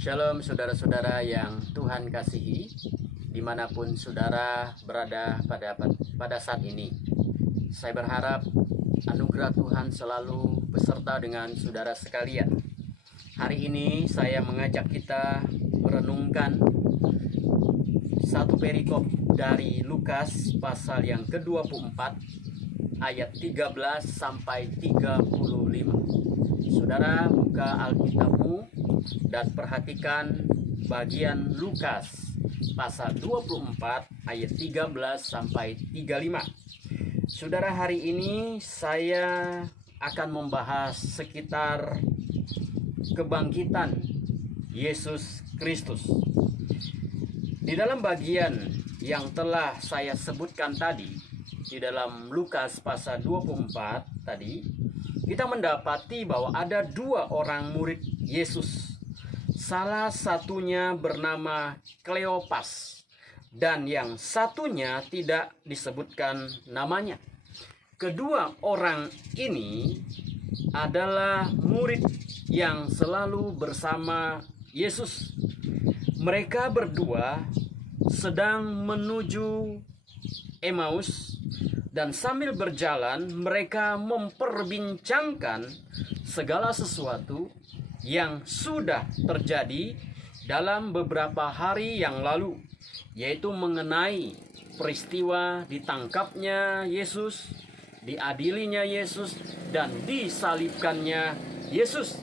Shalom saudara-saudara yang Tuhan kasihi, dimanapun saudara berada pada saat ini. Saya berharap anugerah Tuhan selalu beserta dengan saudara sekalian. Hari ini saya mengajak kita merenungkan satu perikop dari Lukas pasal yang ke-24 ayat 13 sampai 35. Saudara buka Alkitabmu dan perhatikan bagian Lukas pasal 24 ayat 13 sampai 35. Saudara, hari ini saya akan membahas sekitar kebangkitan Yesus Kristus. Di dalam bagian yang telah saya sebutkan tadi, di dalam Lukas pasal 24 tadi, kita mendapati bahwa ada dua orang murid Yesus. Salah satunya bernama Kleopas dan yang satunya tidak disebutkan namanya. Kedua orang ini adalah murid yang selalu bersama Yesus. Mereka berdua sedang menuju Emmaus dan sambil berjalan mereka memperbincangkan segala sesuatu yang sudah terjadi dalam beberapa hari yang lalu, yaitu mengenai peristiwa ditangkapnya Yesus, diadilinya Yesus, dan disalibkannya Yesus.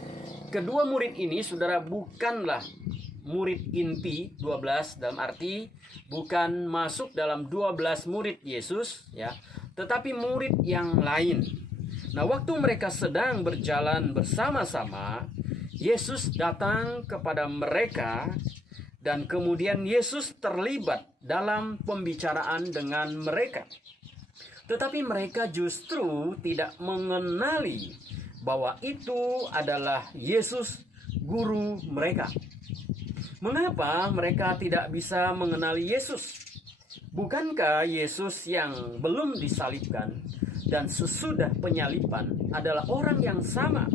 Kedua murid ini, saudara, bukanlah murid inti 12, dalam arti bukan masuk dalam 12 murid Yesus, ya, tetapi murid yang lain. Nah, waktu mereka sedang berjalan bersama-sama, Yesus datang kepada mereka dan kemudian Yesus terlibat dalam pembicaraan dengan mereka. Tetapi mereka justru tidak mengenali bahwa itu adalah Yesus, guru mereka. Mengapa mereka tidak bisa mengenali Yesus? Bukankah Yesus yang belum disalibkan dan sesudah penyaliban adalah orang yang sama?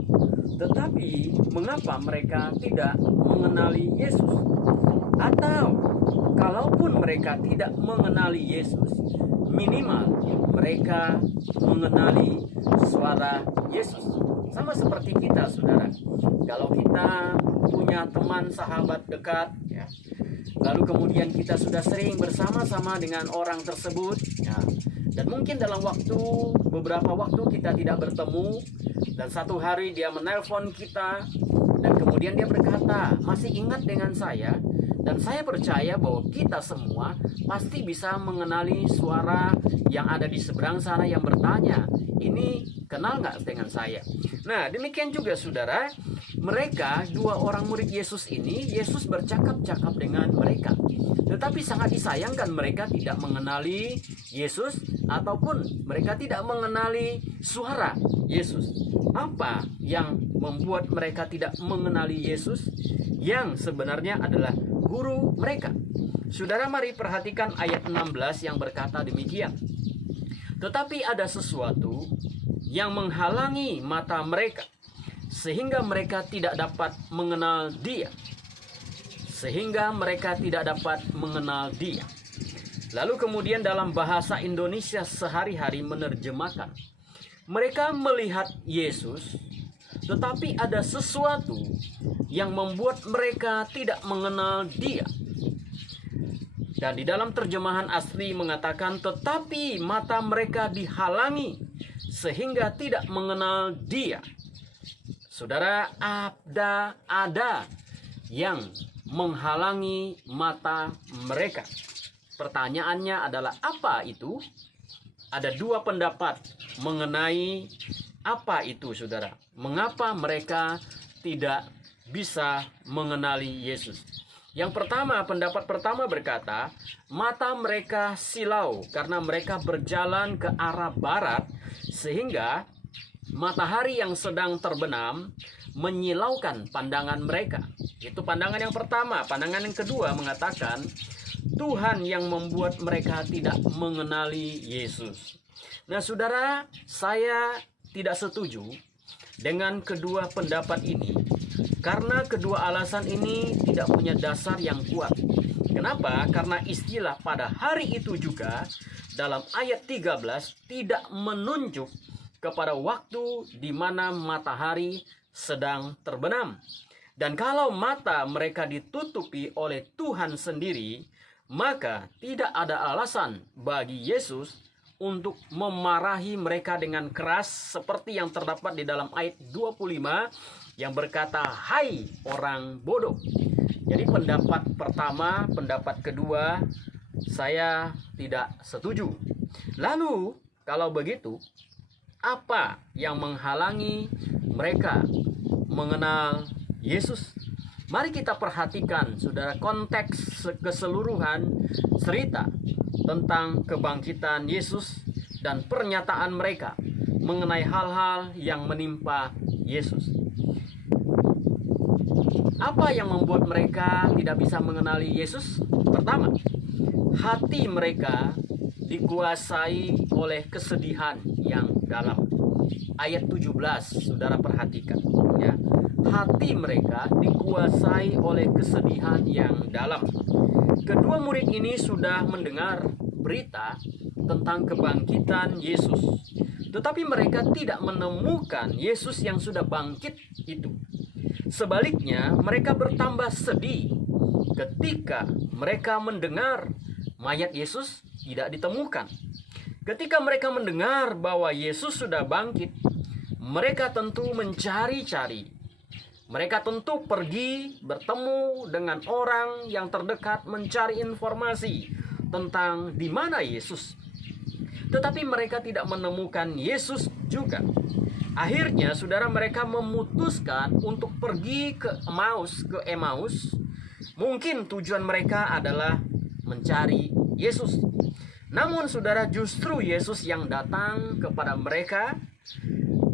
Tetapi mengapa mereka tidak mengenali Yesus? Atau kalaupun mereka tidak mengenali Yesus, minimal mereka mengenali suara Yesus. Sama seperti kita, saudara. Kalau kita punya teman sahabat dekat, ya, lalu kemudian kita sudah sering bersama-sama dengan orang tersebut, ya, dan mungkin dalam beberapa waktu kita tidak bertemu, dan satu hari dia menelpon kita, dan kemudian dia berkata, masih ingat dengan saya? Dan saya percaya bahwa kita semua pasti bisa mengenali suara yang ada di seberang sana yang bertanya, ini kenal nggak dengan saya? Nah, demikian juga saudara, mereka dua orang murid Yesus ini, Yesus bercakap-cakap dengan mereka. Tetapi sangat disayangkan mereka tidak mengenali Yesus ataupun mereka tidak mengenali suara Yesus. Apa yang membuat mereka tidak mengenali Yesus yang sebenarnya adalah guru mereka? Saudara, mari perhatikan ayat 16 yang berkata demikian. Tetapi ada sesuatu yang menghalangi mata mereka, sehingga mereka tidak dapat mengenal dia. Lalu kemudian dalam bahasa Indonesia sehari-hari menerjemahkan, mereka melihat Yesus, tetapi ada sesuatu yang membuat mereka tidak mengenal dia. Dan di dalam terjemahan asli mengatakan, tetapi mata mereka dihalangi sehingga tidak mengenal dia. Saudara, ada yang menghalangi mata mereka. Pertanyaannya adalah apa itu? Ada dua pendapat mengenai apa itu, saudara. Mengapa mereka tidak bisa mengenali Yesus? Yang pertama, pendapat pertama berkata, mata mereka silau karena mereka berjalan ke arah barat, sehingga matahari yang sedang terbenam menyilaukan pandangan mereka. Itu pandangan yang pertama. Pandangan yang kedua mengatakan, Tuhan yang membuat mereka tidak mengenali Yesus. Nah, saudara, saya tidak setuju dengan kedua pendapat ini. Karena kedua alasan ini tidak punya dasar yang kuat. Kenapa? Karena istilah pada hari itu juga dalam ayat 13 tidak menunjuk kepada waktu di mana matahari sedang terbenam. Dan kalau mata mereka ditutupi oleh Tuhan sendiri, maka tidak ada alasan bagi Yesus untuk memarahi mereka dengan keras seperti yang terdapat di dalam ayat 25 yang berkata, "Hai orang bodoh." Jadi pendapat pertama, pendapat kedua saya tidak setuju. Lalu kalau begitu, apa yang menghalangi mereka mengenal Yesus? Mari kita perhatikan, saudara, konteks keseluruhan cerita tentang kebangkitan Yesus dan pernyataan mereka mengenai hal-hal yang menimpa Yesus. Apa yang membuat mereka tidak bisa mengenali Yesus? Pertama, hati mereka dikuasai oleh kesedihan yang dalam. Ayat 17, saudara perhatikan, ya. Hati mereka dikuasai oleh kesedihan yang dalam. Kedua murid ini sudah mendengar berita tentang kebangkitan Yesus, tetapi mereka tidak menemukan Yesus yang sudah bangkit itu. Sebaliknya, mereka bertambah sedih ketika mereka mendengar mayat Yesus tidak ditemukan. Ketika mereka mendengar bahwa Yesus sudah bangkit, mereka tentu mencari-cari. Mereka tentu pergi bertemu dengan orang yang terdekat mencari informasi tentang di mana Yesus. Tetapi mereka tidak menemukan Yesus juga. Akhirnya, saudara, mereka memutuskan untuk pergi ke Emmaus. Mungkin tujuan mereka adalah mencari Yesus. Namun, saudara, justru Yesus yang datang kepada mereka,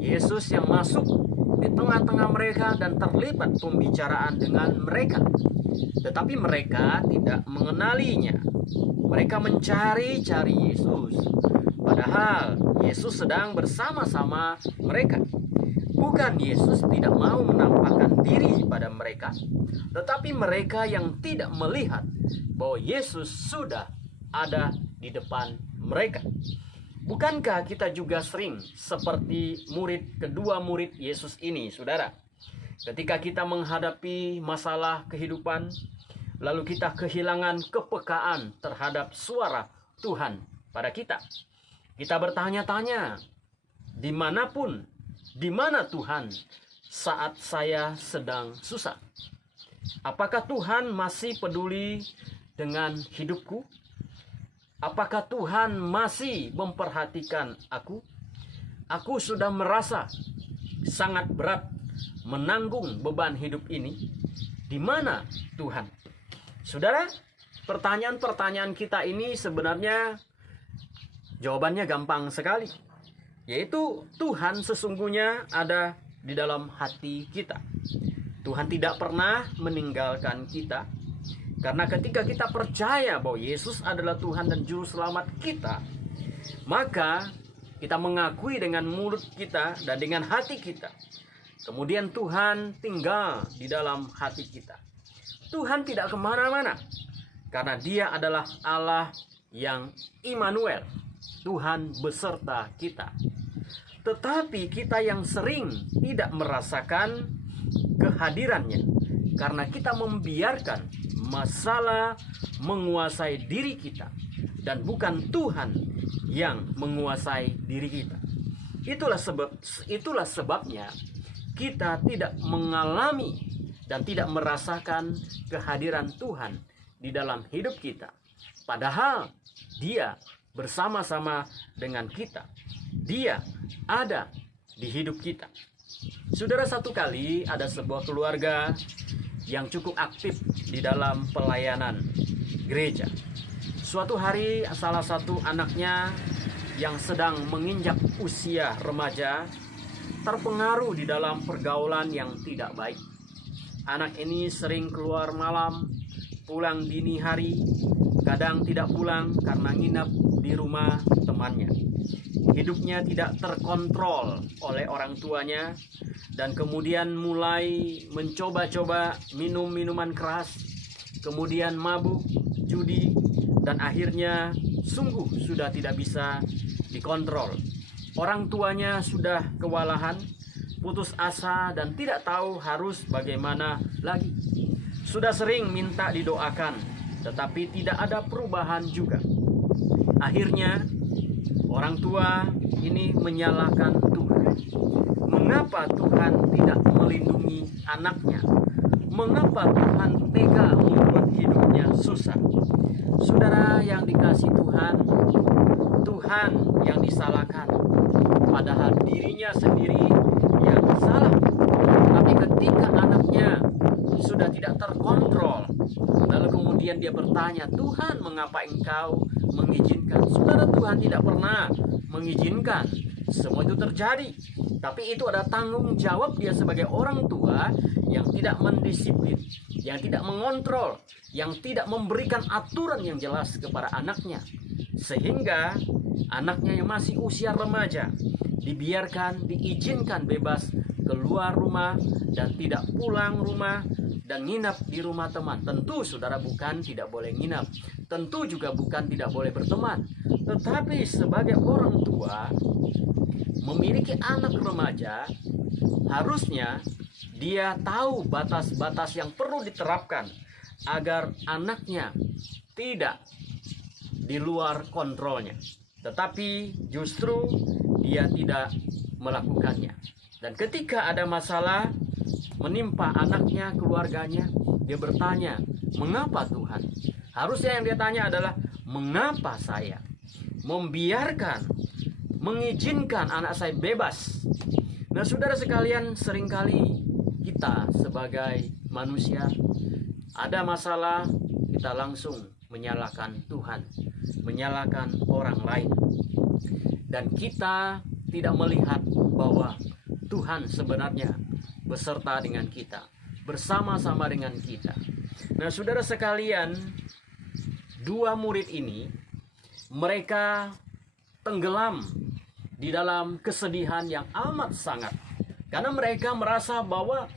Yesus yang masuk di tengah-tengah mereka dan terlibat pembicaraan dengan mereka. Tetapi mereka tidak mengenalinya. Mereka mencari-cari Yesus. Padahal Yesus sedang bersama-sama mereka. Bukan Yesus tidak mau menampakkan diri pada mereka, tetapi mereka yang tidak melihat bahwa Yesus sudah ada di depan mereka. Bukankah kita juga sering seperti kedua murid Yesus ini, saudara? Ketika kita menghadapi masalah kehidupan, lalu kita kehilangan kepekaan terhadap suara Tuhan pada kita. Kita bertanya-tanya, di mana Tuhan saat saya sedang susah? Apakah Tuhan masih peduli dengan hidupku? Apakah Tuhan masih memperhatikan aku? Aku sudah merasa sangat berat menanggung beban hidup ini. Di mana Tuhan? Saudara, pertanyaan-pertanyaan kita ini sebenarnya jawabannya gampang sekali. Yaitu Tuhan sesungguhnya ada di dalam hati kita. Tuhan tidak pernah meninggalkan kita. Karena ketika kita percaya bahwa Yesus adalah Tuhan dan Juru Selamat kita, maka kita mengakui dengan mulut kita dan dengan hati kita. Kemudian Tuhan tinggal di dalam hati kita. Tuhan tidak kemana-mana, karena Dia adalah Allah yang Immanuel, Tuhan beserta kita. Tetapi kita yang sering tidak merasakan kehadirannya, karena kita membiarkan masalah menguasai diri kita dan bukan Tuhan yang menguasai diri kita. Itulah sebabnya kita tidak mengalami dan tidak merasakan kehadiran Tuhan di dalam hidup kita. Padahal Dia bersama-sama dengan kita. Dia ada di hidup kita. Saudara, satu kali ada sebuah keluarga yang cukup aktif di dalam pelayanan gereja. Suatu hari salah satu anaknya yang sedang menginjak usia remaja terpengaruh di dalam pergaulan yang tidak baik. Anak ini sering keluar malam, pulang dini hari, kadang tidak pulang karena nginap di rumah temannya. hidupnya tidak terkontrol oleh orang tuanya, dan kemudian mulai mencoba-coba minum minuman keras, kemudian mabuk, judi, dan akhirnya sungguh sudah tidak bisa dikontrol. Orang tuanya sudah kewalahan, putus asa, dan tidak tahu harus bagaimana lagi. Sudah sering minta didoakan, tetapi tidak ada perubahan juga. Akhirnya orang tua ini menyalahkan Tuhan. Mengapa Tuhan tidak melindungi anaknya? Mengapa Tuhan tega membuat hidupnya susah? Saudara yang dikasih Tuhan, Tuhan yang disalahkan, padahal dirinya sendiri yang salah. Tapi ketika anaknya sudah tidak terkontrol, lalu kemudian dia bertanya, Tuhan, mengapa Engkau mengizinkan? Saudara, Tuhan tidak pernah mengizinkan semua itu terjadi. Tapi itu ada tanggung jawab dia sebagai orang tua yang tidak mendisiplin, yang tidak mengontrol, yang tidak memberikan aturan yang jelas kepada anaknya. Sehingga anaknya yang masih usia remaja dibiarkan, diizinkan bebas keluar rumah dan tidak pulang rumah dan nginap di rumah teman. Tentu saudara bukan tidak boleh nginap, tentu juga bukan tidak boleh berteman. Tetapi sebagai orang tua memiliki anak remaja, harusnya dia tahu batas-batas yang perlu diterapkan agar anaknya tidak di luar kontrolnya. Tetapi justru dia tidak melakukannya. Dan ketika ada masalah menimpa anaknya, keluarganya, dia bertanya, mengapa Tuhan? Harusnya yang dia tanya adalah, mengapa saya membiarkan, mengizinkan anak saya bebas? Nah, saudara sekalian, seringkali kita sebagai manusia ada masalah, kita langsung menyalahkan Tuhan, menyalahkan orang lain, dan kita tidak melihat bahwa Tuhan sebenarnya beserta dengan kita, bersama-sama dengan kita. Nah, saudara sekalian, dua murid ini mereka tenggelam di dalam kesedihan yang amat sangat, karena mereka merasa bahwa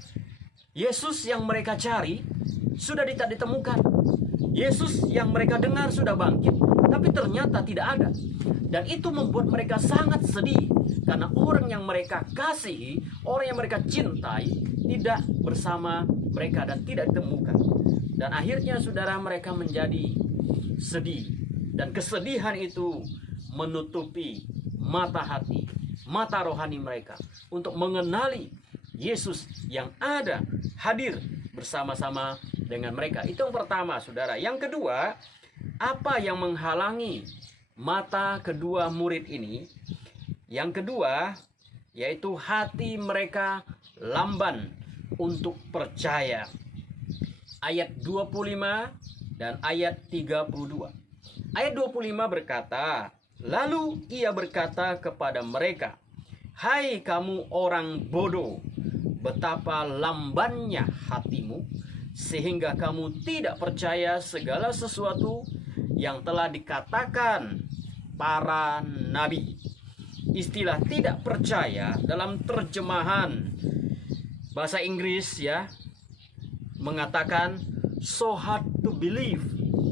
Yesus yang mereka cari sudah tidak ditemukan. Yesus yang mereka dengar sudah bangkit, tapi ternyata tidak ada. Dan itu membuat mereka sangat sedih, karena orang yang mereka kasihi, orang yang mereka cintai tidak bersama mereka dan tidak ditemukan. Dan akhirnya saudara, mereka menjadi sedih, dan kesedihan itu menutupi mata hati, mata rohani mereka untuk mengenali Yesus yang ada, hadir bersama-sama dengan mereka. Itu yang pertama, saudara. Yang kedua, apa yang menghalangi mata kedua murid ini? Yang kedua, yaitu hati mereka lamban untuk percaya. Ayat 25 dan ayat 32. Ayat 25 berkata, lalu ia berkata kepada mereka, hai kamu orang bodoh, betapa lambannya hatimu, sehingga kamu tidak percaya segala sesuatu yang telah dikatakan para nabi. Istilah tidak percaya dalam terjemahan bahasa Inggris ya mengatakan so hard to believe,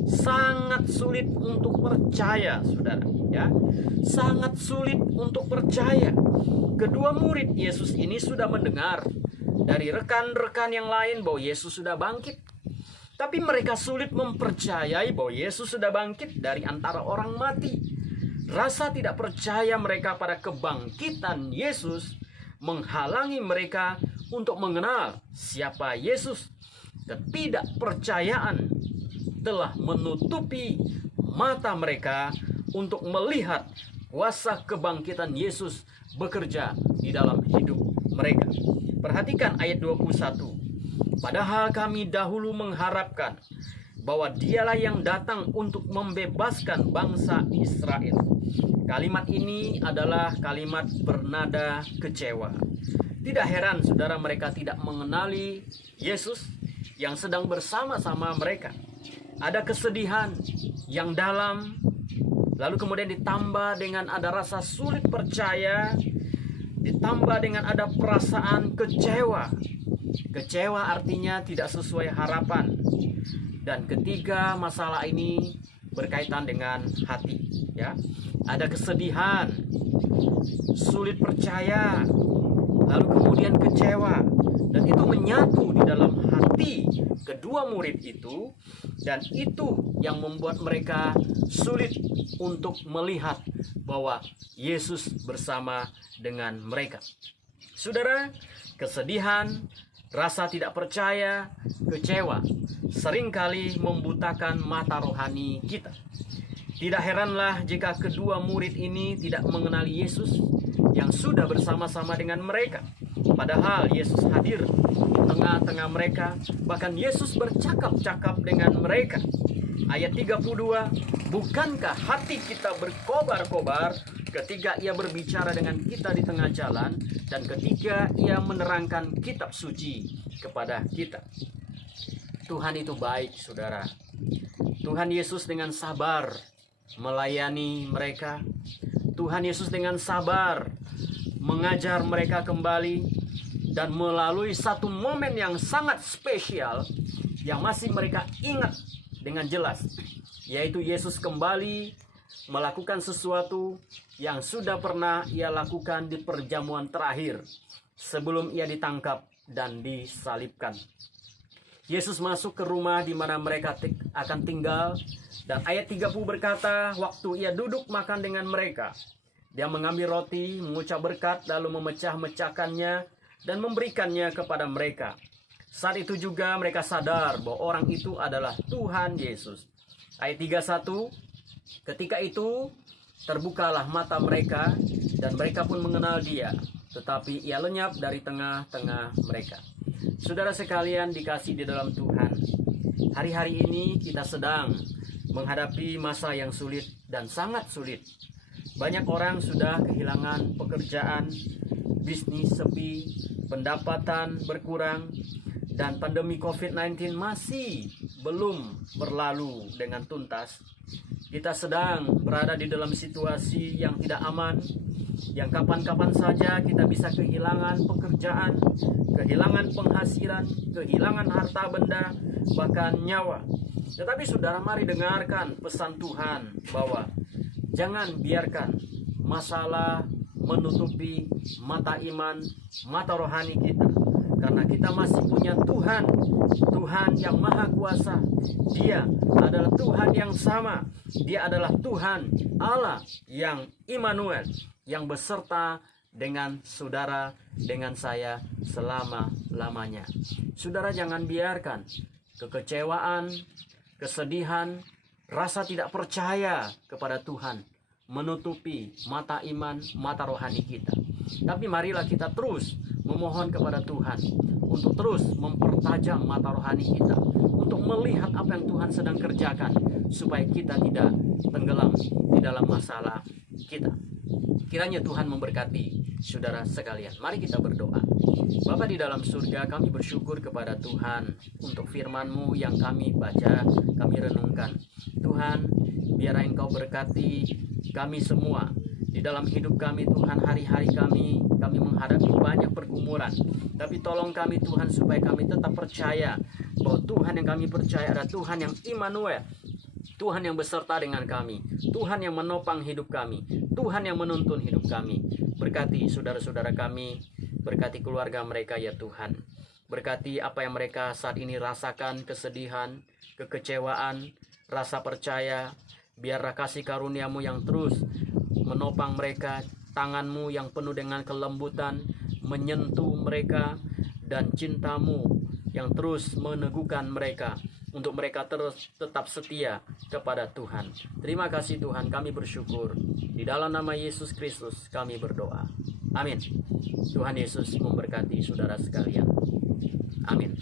sangat sulit untuk percaya, saudara ya, sangat sulit untuk percaya. Kedua murid Yesus ini sudah mendengar dari rekan-rekan yang lain bahwa Yesus sudah bangkit, tapi mereka sulit mempercayai bahwa Yesus sudah bangkit dari antara orang mati. Rasa tidak percaya mereka pada kebangkitan Yesus menghalangi mereka untuk mengenal siapa Yesus. Ketidakpercayaan telah menutupi mata mereka untuk melihat kuasa kebangkitan Yesus bekerja di dalam hidup mereka. Perhatikan ayat 21. Padahal kami dahulu mengharapkan bahwa dialah yang datang untuk membebaskan bangsa Israel. Kalimat ini adalah kalimat bernada kecewa. Tidak heran saudara, mereka tidak mengenali Yesus yang sedang bersama-sama mereka. Ada kesedihan yang dalam Lalu kemudian ditambah dengan ada rasa sulit percaya, ditambah dengan ada perasaan kecewa. Kecewa artinya tidak sesuai harapan. Dan ketiga masalah ini berkaitan dengan hati, ya. Ada kesedihan, sulit percaya, lalu kemudian kecewa. Dan itu menyatu di dalam hati kedua murid itu, dan itu yang membuat mereka sulit untuk melihat bahwa Yesus bersama dengan mereka. Saudara, kesedihan, rasa tidak percaya, kecewa seringkali membutakan mata rohani kita. Tidak heranlah jika kedua murid ini tidak mengenali Yesus yang sudah bersama-sama dengan mereka. Padahal Yesus hadir di tengah-tengah mereka, bahkan Yesus bercakap-cakap dengan mereka. Ayat 32, bukankah hati kita berkobar-kobar ketika ia berbicara dengan kita di tengah jalan dan ketika ia menerangkan kitab suci kepada kita. Tuhan itu baik, saudara. Tuhan Yesus dengan sabar melayani mereka. Tuhan Yesus dengan sabar mengajar mereka kembali, dan melalui satu momen yang sangat spesial yang masih mereka ingat dengan jelas, yaitu Yesus kembali melakukan sesuatu yang sudah pernah ia lakukan di perjamuan terakhir sebelum ia ditangkap dan disalibkan. Yesus masuk ke rumah di mana mereka akan tinggal, dan ayat 30 berkata, waktu ia duduk makan dengan mereka, dia mengambil roti, mengucap berkat, lalu memecah-mecahkannya dan memberikannya kepada mereka. Saat itu juga mereka sadar bahwa orang itu adalah Tuhan Yesus. Ayat 31, ketika itu terbukalah mata mereka dan mereka pun mengenal dia, tetapi ia lenyap dari tengah-tengah mereka. Saudara sekalian dikasih di dalam Tuhan, hari-hari ini kita sedang menghadapi masa yang sulit dan sangat sulit. Banyak orang sudah kehilangan pekerjaan, bisnis sepi, pendapatan berkurang, dan pandemi COVID-19 masih belum berlalu dengan tuntas. Kita sedang berada di dalam situasi yang tidak aman, yang kapan-kapan saja kita bisa kehilangan pekerjaan, kehilangan penghasilan, kehilangan harta benda, bahkan nyawa. Tetapi saudara, mari dengarkan pesan Tuhan bahwa jangan biarkan masalah menutupi mata iman, mata rohani kita. Karena kita masih punya Tuhan, Tuhan yang Maha Kuasa. Dia adalah Tuhan yang sama. Dia adalah Tuhan Allah yang Immanuel, yang beserta dengan saudara, dengan saya selama-lamanya. Saudara, jangan biarkan kekecewaan, kesedihan, rasa tidak percaya kepada Tuhan menutupi mata iman, mata rohani kita. Tapi marilah kita terus memohon kepada Tuhan untuk terus mempertajam mata rohani kita, untuk melihat apa yang Tuhan sedang kerjakan, supaya kita tidak tenggelam di dalam masalah kita. Kiranya Tuhan memberkati saudara sekalian. Mari kita berdoa. Bapa di dalam surga, kami bersyukur kepada Tuhan untuk firman-Mu yang kami baca, kami renungkan. Tuhan, biar Engkau berkati kami semua di dalam hidup kami. Tuhan, hari-hari kami menghadapi banyak pergumulan, tapi tolong kami Tuhan supaya kami tetap percaya bahwa Tuhan yang kami percaya adalah Tuhan yang Immanuel, Tuhan yang beserta dengan kami, Tuhan yang menopang hidup kami, Tuhan yang menuntun hidup kami. Berkati saudara-saudara kami, berkati keluarga mereka ya Tuhan. Berkati apa yang mereka saat ini rasakan, kesedihan, kekecewaan, rasa percaya. Biarlah kasih karunia-Mu yang terus menopang mereka, tangan-Mu yang penuh dengan kelembutan menyentuh mereka, dan cinta-Mu yang terus meneguhkan mereka untuk mereka terus tetap setia kepada Tuhan. Terima kasih Tuhan, kami bersyukur. Di dalam nama Yesus Kristus kami berdoa. Amin. Tuhan Yesus memberkati saudara sekalian. Amin.